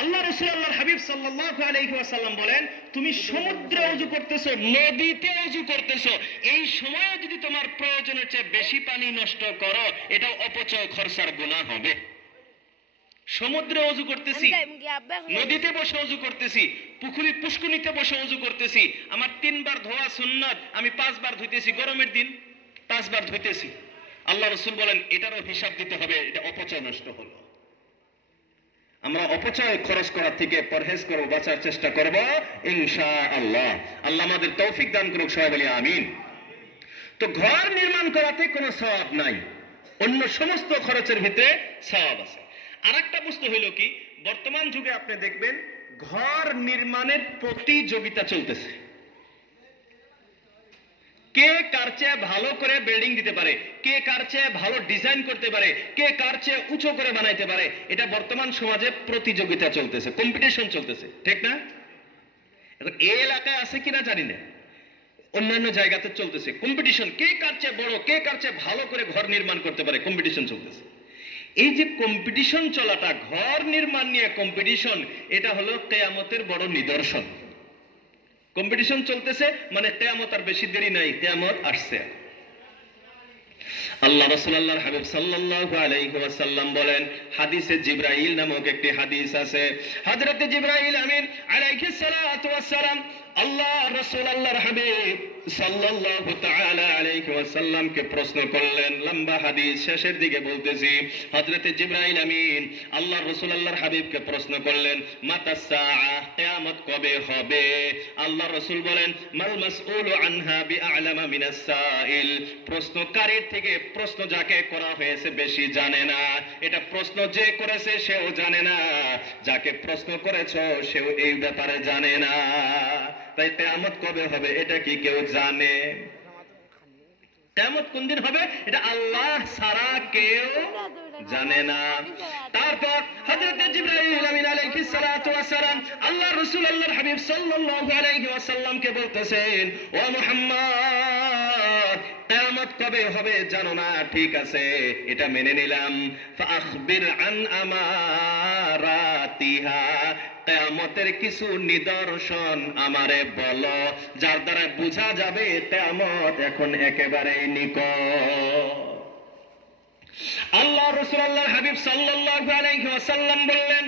আল্লাহ রাসূল আল্লাহর হাবিব সাল্লাল্লাহু আলাইহি ওয়াসাল্লাম বলেন, তুমি সমুদ্রে ওযু করতেছো, নদীতে ওযু করতেছো, এই সময়ে যদি তোমার প্রয়োজনের চেয়ে বেশি পানি নষ্ট করো, এটা অপচয় খরচার গুনাহ হবে। সমুদ্রে ওযু করতেছি, নদীতে বসে ওযু করতেছি, পুষ্করিণীতে বসে ওযু করতেছি, আমার 3 বার ধোয়া সুন্নাত, আমি 5 বার ধুইতেছি, গরমের দিন 5 বার ধুইতেছি। আল্লাহ রাসূল বলেন এটারও হিসাব দিতে হবে, এটা অপচয় নষ্ট হলো। আমরা অপচয় খরচ করার থেকে পরহেজ করব, বাঁচার চেষ্টা করব ইনশাআল্লাহ। আল্লাহ আমাদের তৌফিক দান করুক, সবাই বলি আমিন। তো ঘর নির্মাণ করাতে কোনো সওয়াব নাই, অন্য সমস্ত খরচের ভিতরে সওয়াব আছে। আরেকটা বস্তু হইল কি, বর্তমান যুগে আপনি দেখবেন ঘর নির্মাণের প্রতিযোগিতা চলতেছে। কে কার চেয়ে ভালো করে বিল্ডিং দিতে পারে, কে কার চেয়ে ভালো ডিজাইন করতে পারে, কে কার চেয়ে উঁচু করে বানাইতে পারে, এটা বর্তমান সমাজে প্রতিযোগিতা চলতেছে, কম্পিটিশন চলতেছে, ঠিক না? এখন এই এলাকায় আছে কিনা জানি না, অন্যান্য জায়গাতে চলতেছে কম্পিটিশন, কে কার চেয়ে বড়, কে কার চেয়ে ভালো করে ঘর নির্মাণ করতে পারে, কম্পিটিশন চলতেছে। এই যে কম্পিটিশন চলাটা, ঘর নির্মাণ নিয়ে কম্পিটিশন, এটা হলো কিয়ামতের বড় নিদর্শন। কম্পিটিশন চলতেছে মানে কিয়ামত আর বেশি দেরি নাই, কিয়ামত আসছে। আল্লাহ রাসূল আল্লাহর হাবিব সাল্লাল্লাহু আলাইহি ওয়াসাল্লাম বলেন, হাদিসে জিবরাইল নামক একটি হাদিস আছে, হযরত জিবরাইল আমিন আলাইহিস সালাতু ওয়াস সালাম আল্লাহ রাসূল আল্লাহর হাবিব সাল্লাল্লাহু তাআলা আলাইহি ওয়াসাল্লামকে প্রশ্ন করলেন। লম্বা হাদিস, শেষের দিকে বলতেছি, হযরত জিবরাইল আমিন আল্লাহ রাসূল আল্লাহর হাবিবকে প্রশ্ন করলেন, মাতাস সাআ, কিয়ামত কবে হবে? আল্লাহ রাসূল বলেন, মাল মাসউলু আনহা বিআলামা মিনাস সাইল, প্রশ্নকারীর থেকে প্রশ্ন যাকে করা হয়েছে বেশি জানে না। এটা প্রশ্ন যে করেছে সেও জানে না, যাকে প্রশ্ন করেছো সেও এই ব্যাপারে জানে না। তাই কিয়ামত কবে হবে এটা কি কেউ জানে? কিয়ামত কোন দিন হবে এটা আল্লাহ ছাড়া কেউ জানে না। তারপর হযরত জিবরাইল আমিন আলাইহিস সালাতু ওয়াস সালাম আল্লাহ রাসূল আল্লাহর হাবিব সাল্লাল্লাহু আলাইহি ওয়াসাল্লামকে বলতেছেন, ও মুহাম্মদ, কিয়ামত কবে হবে জানো না? ঠিক আছে, এটা মেনে নিলাম। ফাআখবির আন আমারাতিহা, কিয়ামতের কিছু নিদর্শন আমারে বলো, যার দ্বারা বোঝা যাবে কিয়ামত এখন একেবারেই নিকট। আল্লাহ রাসূল আল্লাহর হাবিব সাল্লাল্লাহু আলাইহি ওয়াসাল্লাম বললেন,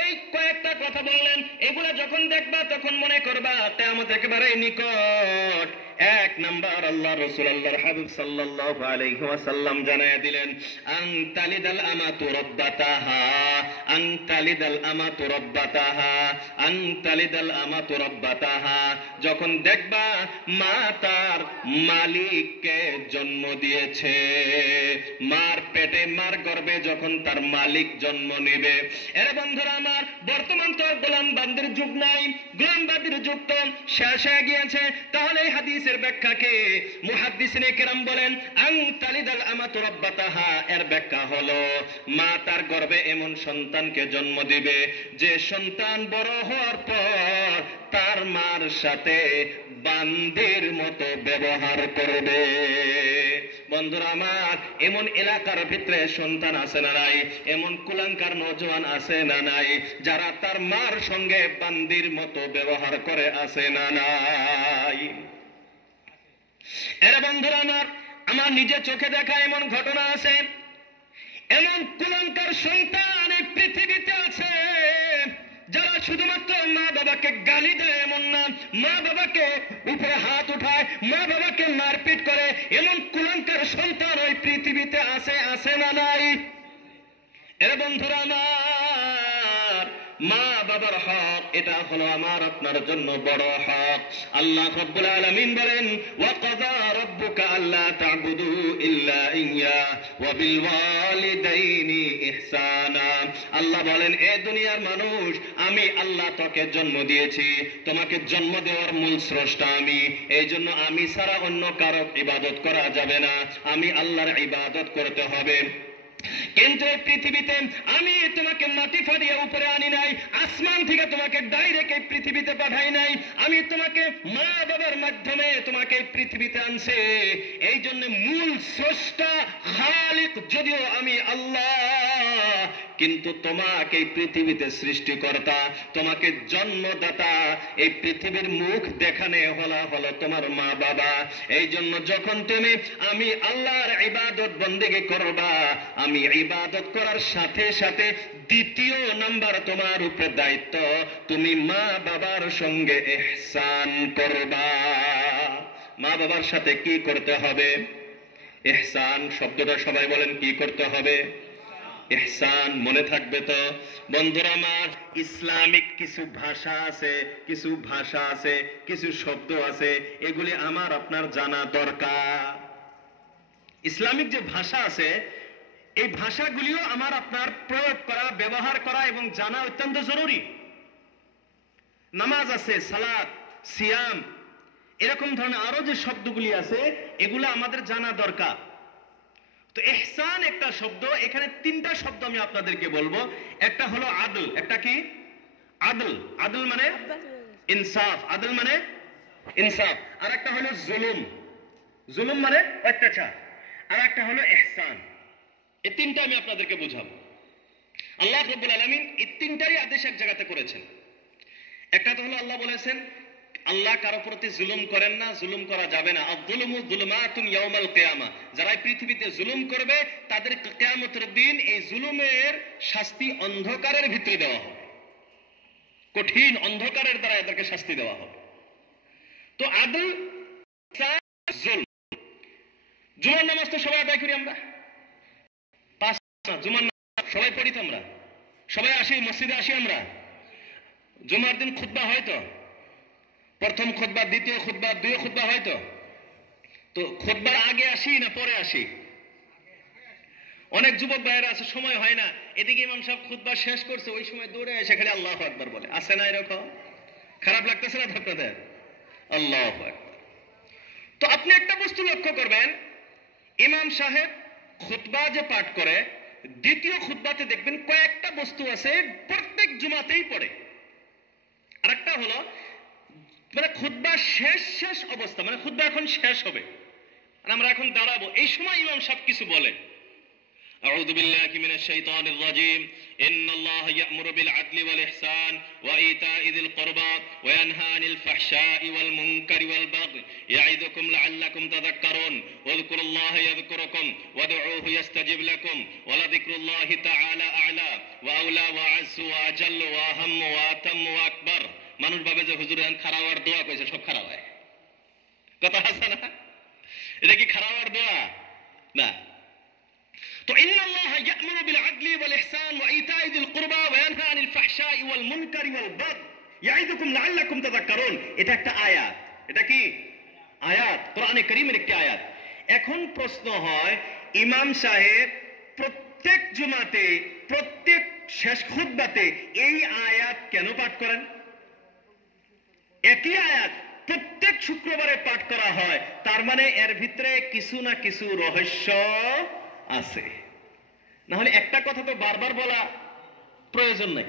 এই কয়েকটা কথা বললেন, এগুলা যখন দেখবা তখন মনে করবা কিয়ামত একেবারেই নিকট। এক নাম্বার, আল্লাহ রাসূল আল্লাহর হাবিব সাল্লাল্লাহু আলাইহি ওয়াসাল্লাম জানায়া দিলেন, আনতালিদাল আমাতু রাব্বাতাহা, আনতালিদাল আমাতু রাব্বাতাহা, আনতালিদাল আমাতু রাব্বাতাহা। যখন দেখবা মা তার মালিককে জন্ম দিয়েছে, মার পেটে মার গর্ভে যখন তার মালিক জন্ম নেবে। এর বন্ধুরা আমার, বর্তমান তো গোলামবান্দির যুগ নাই, গোলামবান্দির যুগ তো শেষ হয়ে গিয়েছে। তাহলে এই হাদিসের ব্যাখ্যাকে মুহাদ্দিসিনে কেরাম বলেন, আনতালিদাল আমাতু রাব্বাতাহা, এর ব্যাখ্যা হলো মা তার গর্ভে এমন সন্তানকে জন্ম দিবে যে সন্তান বড় হওয়ার পর তার মার সাথে বান্দির মতো ব্যবহার করবে। বন্ধুরা আমার, এমন এলাকার ভিতরে সন্তান আছে না নাই, এমন কুলাঙ্কার নওজোয়ান আছে না নাই, যারা তার মার সঙ্গে বান্দির মতো ব্যবহার করে আছে না নাই? এর বন্ধুরা আমার, আমার নিজের চোখে দেখা এমন ঘটনা আছে, এমন কুলাঙ্কার সন্তান এই পৃথিবীতে আছে যারা শুধুমাত্র মা বাবাকে গালি দেয় এমন না, মা বাবাকে উপরে হাত উঠায়, মা বাবাকে মারপিট করে, এমন কুলাঙ্কার সন্তান ওই পৃথিবীতে আছে না নাই? এর বন্ধুরা আমার, মা বাবার হক, এটা হলো আমার আপনার জন্য বড় হক। আল্লাহ রাব্বুল আলামিন বলেন, ওয়া কাযা রাব্বুকা আল্লা তা'বুদু ইল্লা ইয়্যা ওয়া বিল ওয়ালিদাইনি ইহসানা। আল্লাহ বলেন, এ দুনিয়ার মানুষ, আমি আল্লাহ তোকে জন্ম দিয়েছি, তোমাকে জন্ম দেওয়ার মূল স্রষ্টা আমি, এই জন্য আমি ছাড়া অন্য কারো ইবাদত করা যাবে না, আমি আল্লাহর ইবাদত করতে হবে। কিন্তু এই পৃথিবীতে আমি তোমাকে মাটি ফাটিয়ে উপরে আনি নাই, আসমান থেকে তোমাকে ডাইরেক্ট এই পৃথিবীতে পাঠাই নাই, আমি তোমাকে মা বাবার মাধ্যমে তোমাকে এই পৃথিবীতে আনছে। এই জন্য মূল স্রষ্টা খালিক যদিও আমি আল্লাহ, কিন্তু তোমাকে এই পৃথিবীতে সৃষ্টিকর্তা, তোমাকে জন্মদাতা, এই পৃথিবীর মুখ দেখানে হলো তোমার মা বাবা। এই জন্য যখন তুমি আমি আল্লাহর ইবাদত বন্দেগী করবা, আমি ইবাদত করার সাথে সাথে দ্বিতীয় নাম্বার তোমার উপরে দায়িত্ব, তুমি মা বাবার সঙ্গে ইহসান করবা। মা বাবার সাথে কি করতে হবে? ইহসান শব্দটা সবাই বলেন, কি করতে হবে? ইহসান মনে থাকবে তো? বন্ধুরা আমার, ইসলামিক কিছু ভাষা আছে, কিছু শব্দ আছে, এগুলি আমার আপনার জানা দরকার। ইসলামিক যে ভাষা আছে, এই ভাষাগুলিও আমার আপনার প্রয়োগ করা, ব্যবহার করা এবং জানা অত্যন্ত জরুরি। নামাজ আছে, সালাত, সিয়াম, এরকম ধরনের আরো যে শব্দগুলি আছে, এগুলো আমাদের জানা দরকার। তো ইহসান একটা শব্দ, এখানে তিনটা শব্দ আমি আপনাদেরকে বলবো। একটা হলো আদল, একটা কি? আদল, আদল মানে ইনসাফ, আদল মানে ইনসাফ। আর একটা হলো জুলুম, জুলুম মানে অত্যাচার। আর একটা হলো ইহসান। এই তিনটা আমি আপনাদেরকে বোঝাবো। আল্লাহ রাব্বুল আলামিন এই তিনটারই আদেশ এক জায়গাতে করেছেন। একটা তো হলো আল্লাহ বলেছেন, আল্লাহ কারো প্রতি জুলুম করেন না, জুলুম করা যাবে না। আয-যুলমু যুলমাতুন ইয়াউমাল কিয়ামা, যারা এই পৃথিবীতে জুলুম করবে তাদের কিয়ামতের দিন এই জুলুমের শাস্তি অন্ধকারের ভিতরে দেওয়া হবে, কঠিন অন্ধকারের দ্বারা এদেরকে শাস্তি দেওয়া হবে। তো আদল, জুলম। জুমার নামাজ তো সবাই আদায় করি আমরা, পাঁচ জুমার নামাজ সবাই পড়ি তো আমরা, সবাই আসি, মসজিদে আসি আমরা। জুমার দিন খুতবা হয়তো, প্রথম খুতবা, দ্বিতীয় খুতবা, দুই খুতবা হয়তো। তো খুতবার আগে আসি না পরে আসি? অনেক যুবক ভাইয়েরা আছে, সময় হয় না, এদিকে ইমাম সাহেব খুতবা শেষ করছে, ওই সময় দৌড়ে এসে খালি আল্লাহু আকবার বলে। আছে না এরকম? খারাপ লাগতেছে না আপনাদের? আল্লাহু আকবার। তো আপনি একটা বস্তু লক্ষ্য করবেন, ইমাম সাহেব খুতবা যে পাঠ করে, দ্বিতীয় খুতবাতে দেখবেন কয়েকটা বস্তু আছে প্রত্যেক জুমাতেই পড়ে। আর একটা হলো মানে খুতবা শেষ অবস্থা, মানে খুতবা এখন শেষ হবে, আমরা এখন দাঁড়াবো, এই সময় ইমাম সাহেব কিছু বলে, আউযু বিল্লাহি মিনাশ শাইতানির রাজীম, ইন্নাল্লাহা ইয়া'মুরু বিল আদলি ওয়াল ইহসান ওয়া ইতা'i যিল কুরবা ওয়া ইয়ানহা আনিল ফাহশা'i ওয়াল মুনকারি ওয়াল বাগই ইয়া'iদুকুম লা'আল্লাকুম তাযাক্কারুন ওয়াযকুরুল্লাহা ইয়াযকুরুকুম ওয়াদউহু ইস্তাজিব লাকুম ওয়া লাযিকরুল্লাহি তাআলা আ'লা ওয়া আওলা ওয়া আ'আজ্জু ওয়া আজাল্লু ওয়া আহাম্মু ওয়া আতাম্মু ওয়া আকবার। মানুষ ভাবে যে হুজুর এখন খারাপ আর দোয়া কইছে, সব খারাপ হয়, কথা আছে না? এটা কি খারাপ আর দোয়া না? তো ইন্নাল্লাহা ইয়া'মুরু বিল আদলি ওয়াল ইহসান ওয়া ইতা'i যিল কুরবা ওয়া ইয়ানহা আনিল ফাহশা'i ওয়াল মুনকারি ওয়াল বাগই ইয়া'iদুকুম লা'আল্লাকুম তাযাক্কারুন। এটা একটা আয়াত। এটা কি আয়াত? কোরআনে কারীমের একটি আয়াত। এখন প্রশ্ন হয়, ইমাম সাহেব প্রত্যেক জুমাতে, প্রত্যেক শেষ খুতবাতে এই আয়াত কেন পাঠ করেন? একই আয়াত প্রত্যেক শুক্রবারে পাঠ করা হয়, তার মানে এর ভিতরে কিছু না কিছু রহস্য আছে। না হলে একটা কথা তো বারবার বলা প্রয়োজন নাই।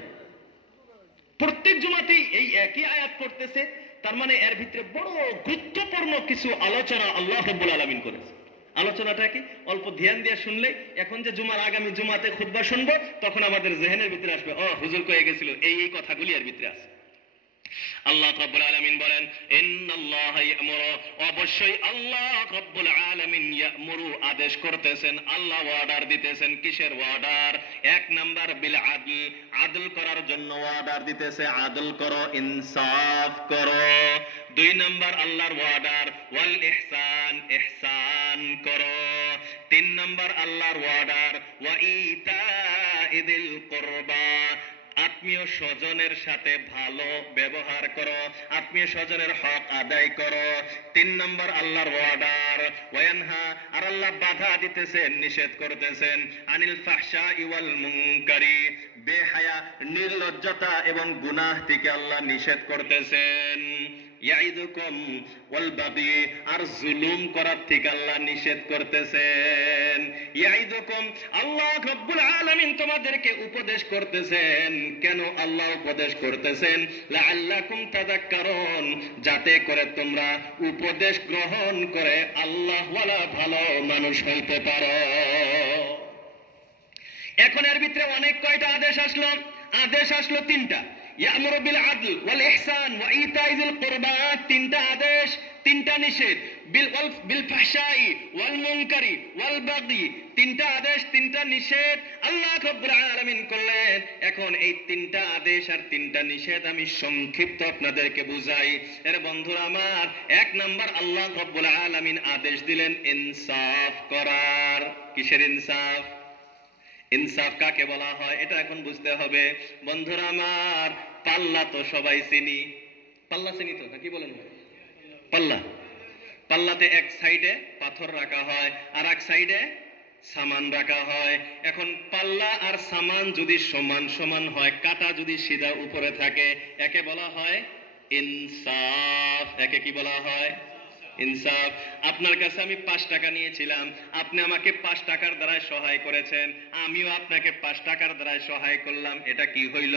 প্রত্যেক জুমাতেই এই একই আয়াত পড়তেছে, তার মানে এর ভিতরে বড় গুরুত্বপূর্ণ কিছু আলোচনা আল্লাহ রাব্বুল আলামিন করেছে। আলোচনাটা কি? অল্প ধ্যান দিয়ে শুনলে, এখন যে জুমার আগামী জুমাতে খুতবা শুনবো, তখন আমাদের জেহেনের ভিতরে আসবে, ও হুজুর কয়ে গেছিল, এই কথাগুলি এর ভিতরে আছে। আল্লাহ রাব্বুল আলামিন বলেন, ইন্নাল্লাহা ইয়া'মুরু, অবশ্যই আল্লাহ রাব্বুল আলামিন ইয়া'মুরু, আদেশ করতেছেন, আল্লাহ অর্ডার দিতেছেন। কিসের অর্ডার? এক নাম্বার বিল আদল, আদল করার জন্য অর্ডার দিতেছে, আদল করো, ইনসাফ করো। দুই নাম্বার আল্লাহর অর্ডার ওয়াল ইহসান, ইহসান করো। তিন নাম্বার আল্লাহর অর্ডার ওয়া ইতা'i যিল কুরবা, আত্মীয় স্বজনের সাথে ভালো ব্যবহার করো, আত্মীয় স্বজনের হক আদায় করো। তিন নম্বর আল্লাহর অর্ডার ওয়ানহা, আর আল্লাহ বাধা দিতেছেন, নিষেধ করতেছেন, আনিল ফাহশাই ওয়াল মুনকারি, বেহায়া, নির্লজ্জতা এবং গুনাহ থেকে আল্লাহ নিষেধ করতেছেন। ইয়াইদুকুম ওয়াল বাগি, আর জুলুম করার থেকে আল্লাহ নিষেধ করতেছেন। ইয়াইদুকুম, আল্লাহ রাব্বুল আলামিন তোমাদেরকে উপদেশ করতেছেন। কেন আল্লাহ উপদেশ করতেছেন? লাআল্লাকুম তাযাক্কারুন, যাতে করে তোমরা উপদেশ গ্রহণ করে আল্লাহ ওয়ালা ভালো মানুষ হইতে পারো। এখন এর ভিতরে অনেক কয়টা আদেশ আসলো? আদেশ আসলো তিনটা। ইয়া'মুরু বিল আদল ওয়াল ইহসান ওয়া ইতা'i যিল কুরবা, তিনটা আদেশ, তিনটা নিষেধ। বিল ফাহশাই ওয়াল মুনকারি ওয়াল বাগই, তিনটা আদেশ, তিনটা নিষেধ আল্লাহ রাব্বুল আলামিন করলেন। এখন এই তিনটা আদেশ আর তিনটা নিষেধ আমি সংক্ষিপ্ত আপনাদেরকে বুঝাই। এর বন্ধুরা আমার, এক নাম্বার আল্লাহ রাব্বুল আলামিন আদেশ দিলেন ইনসাফ করার। কিসের ইনসাফ? ইনসাফ কাকে বলা হয় এটা এখন বুঝতে হবে। বন্ধুরা আমার, পাল্লা তো সবাই চিনি, পাল্লা চিনি তো, নাকি বলেন? পাল্লা, পাল্লাতে এক সাইডে পাথর রাখা হয় আর এক সাইডে সামান রাখা হয়। এখন পাল্লা আর সামান যদি সমান সমান হয়, কাটা যদি সিধা উপরে থাকে, একে বলা হয় ইনসাফ। একে কি বলা হয়? ইনসাফ। আপনার কাছে আমি 5 টাকা নিয়েছিলাম, আপনি আমাকে 5 টাকার দ্বারা সহায় করেছেন, আমিও আপনাকে 5 টাকার দ্বারা সহায় করলাম, এটা কি হইল?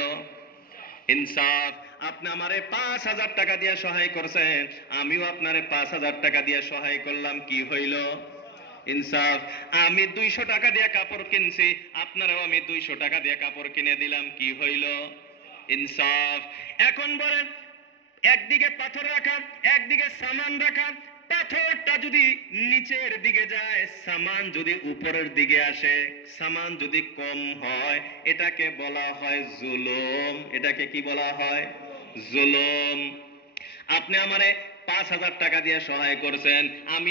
ইনসাফ। আপনি আমারে 5000 টাকা দিয়ে সহায় করছেন, আমিও আপনারে 5000 টাকা দিয়ে সহায় করলাম, কি হইল? ইনসাফ। আমি 200 টাকা দিয়ে কাপড় কিনছি, আপনারাও আমি 200 টাকা দিয়ে কাপড় কিনে দিলাম, কি হইল? ইনসাফ। এখন বলেন, একদিকে পাথর রাখা, একদিকে সামান রাখা, পাথরটা যদি নিচের দিকে যায়, সামান যদি উপরের দিকে আসে, সামান যদি কম হয়, এটাকে বলা হয় জুলুম। এটাকে কি বলা হয়? জুলুম। আপনি আমারে 5000 টাকা দিয়ে সহায় করছেন, আমি